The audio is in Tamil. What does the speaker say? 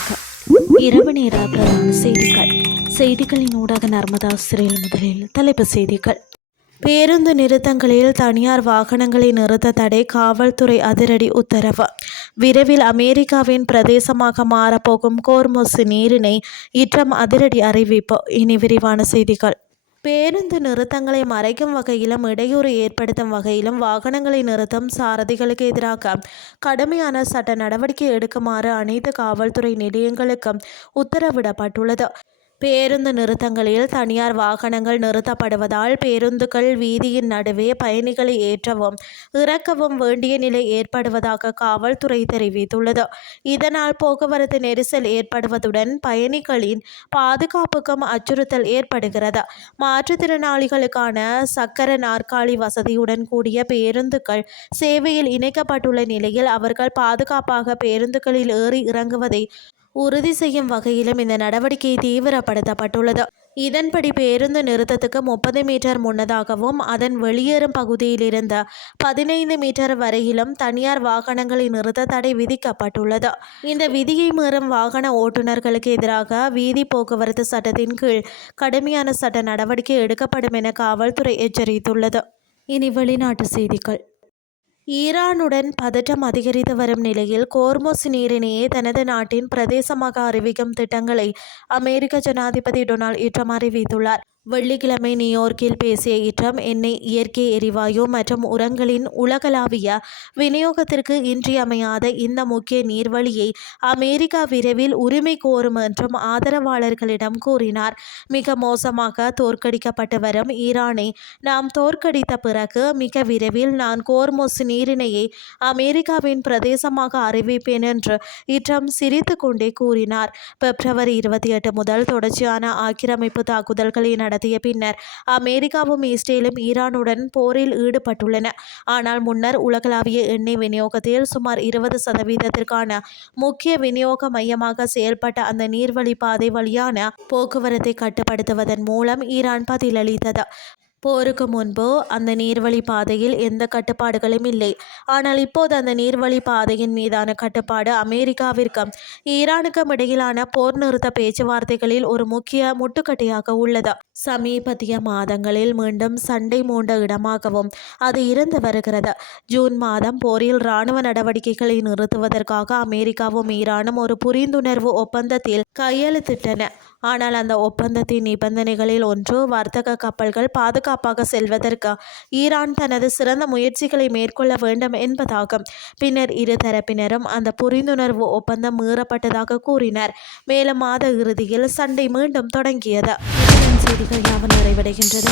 வணக்கம். இரவு நேர பிரதான செய்திகளின் ஊடாக நர்மதா சிறையில் முதலில் தலைப்புச் செய்திகள். பேருந்து நிறுத்தங்களில் தனியார் வாகனங்களை நிறுத்த தடை, காவல்துறை அதிரடி உத்தரவு. விரைவில் அமெரிக்காவின் பிரதேசமாக மாறப்போகும் கோர்முஸ் நீரிணை ட்ரம்ப் அதிரடி அறிவிப்பு. இனி விரிவான செய்திகள். பேருந்து நிறுத்தங்களை மறைக்கும் வகையிலும் இடையூறு ஏற்படுத்தும் வகையிலும் வாகனங்களை நிறுத்தும் சாரதிகளுக்கு எதிராக கடுமையான சட்ட நடவடிக்கை எடுக்குமாறு அனைத்து காவல்துறை நிலையங்களுக்கும் உத்தரவிடப்பட்டுள்ளது. பேருந்து நிறுத்தங்களில் தனியார் வாகனங்கள் நிறுத்தப்படுவதால் பேருந்துகள் வீதியின் நடுவே பயணிகளை ஏற்றவும் இறக்கவும் வேண்டிய நிலை ஏற்படுவதாக காவல்துறை தெரிவித்துள்ளது. இதனால் போக்குவரத்து நெரிசல் ஏற்படுவதுடன் பயணிகளின் பாதுகாப்புக்கும் அச்சுறுத்தல் ஏற்படுகிறது. மாற்றுத்திறனாளிகளுக்கான சக்கர நாற்காலி வசதியுடன் கூடிய பேருந்துகள் சேவையில் இணைக்கப்பட்டுள்ள நிலையில் அவர்கள் பாதுகாப்பாக பேருந்துகளில் ஏறி இறங்குவதை உறுதி செய்யும் வகையிலும் இந்த நடவடிக்கை தீவிரப்படுத்தப்பட்டுள்ளது. இதன்படி பேருந்து நிறுத்தத்துக்கு 30 மீட்டர் முன்னதாகவும் அதன் வெளியேறும் பகுதியிலிருந்து 15 மீட்டர் வரையிலும் தனியார் வாகனங்களை நிறுத்த தடை விதிக்கப்பட்டுள்ளது. இந்த விதியை மீறும் வாகன ஓட்டுநர்களுக்கு எதிராக வீதி போக்குவரத்து சட்டத்தின் கீழ் கடுமையான சட்ட நடவடிக்கை எடுக்கப்படும் என காவல்துறை எச்சரித்துள்ளது. இனி வெளிநாட்டு செய்திகள். ஈரானுடன் பதற்றம் அதிகரித்து வரும் நிலையில் கோர்முஸ் நீரிணையை தனது நாட்டின் பிரதேசமாக அறிவிக்கும் திட்டங்களை அமெரிக்க ஜனாதிபதி டொனால்ட் ட்ரம்ப் அறிவித்துள்ளார். வெள்ளிக்கிழமை நியூயோர்க்கில் பேசிய ட்ரம்ப் எண்ணெய், இயற்கை எரிவாயு மற்றும் உரங்களின் உலகளாவிய விநியோகத்திற்கு இன்றியமையாத இந்த முக்கிய நீர்வழியை அமெரிக்கா விரைவில் உரிமை கோரும் என்றும் ஆதரவாளர்களிடம் கூறினார். மிக மோசமாக தோற்கடிக்கப்பட்டு வரும் ஈரானை நாம் தோற்கடித்த பிறகு மிக விரைவில் நான் கோர்முஸ் நீரிணையை அமெரிக்காவின் பிரதேசமாக அறிவிப்பேன் என்று ட்ரம்ப் சிரித்து கொண்டே கூறினார். பிப்ரவரி 28 முதல் தொடர்ச்சியான ஆக்கிரமிப்பு தாக்குதல்களை நடத்திய பின்னர் அமெரிக்காவும் இஸ்ரேலும் ஈரானுடன் போரில் ஈடுபட்டுள்ளன. ஆனால் முன்னர் உலகளாவிய எண்ணெய் விநியோகத்தில் சுமார் 20% முக்கிய விநியோக மையமாக செயல்பட்ட அந்த நீர்வழி பாதை வழியான போக்குவரத்தை கட்டுப்படுத்துவதன் மூலம் ஈரான் பதிலளித்தது. போருக்கு முன்பு அந்த நீர்வழி பாதையில் எந்த கட்டுப்பாடுகளும் இல்லை. ஆனால் இப்போது அந்த நீர்வழி பாதையின் மீதான கட்டுப்பாடு அமெரிக்காவிற்கும் ஈரானுக்கும் இடையிலான போர் நிறுத்த பேச்சுவார்த்தைகளில் ஒரு முக்கிய முட்டுக்கட்டையாக உள்ளது. சமீபத்திய மாதங்களில் மீண்டும் சண்டை மூண்ட இடமாகவும் அது இருந்து வருகிறது. ஜூன் மாதம் போரில் இராணுவ நடவடிக்கைகளை நிறுத்துவதற்காக அமெரிக்காவும் ஈரானும் ஒரு புரிந்துணர்வு ஒப்பந்தத்தில் கையெழுத்திட்டன. ஆனால் அந்த ஒப்பந்தத்தின் நிபந்தனைகளில் ஒன்று வர்த்தக கப்பல்கள் பாதுகாப்பாக செல்வதற்கு ஈரான் தனது சிறந்த முயற்சிகளை மேற்கொள்ள வேண்டும் என்பதாகும். பின்னர் இரு தரப்பினரும் அந்த புரிந்துணர்வு ஒப்பந்தம் மீறப்பட்டதாக கூறினர். மேலும் மாத இறுதியில் சண்டை மீண்டும் தொடங்கியது. செய்திகள் யாவும் நிறைவடைகின்றன.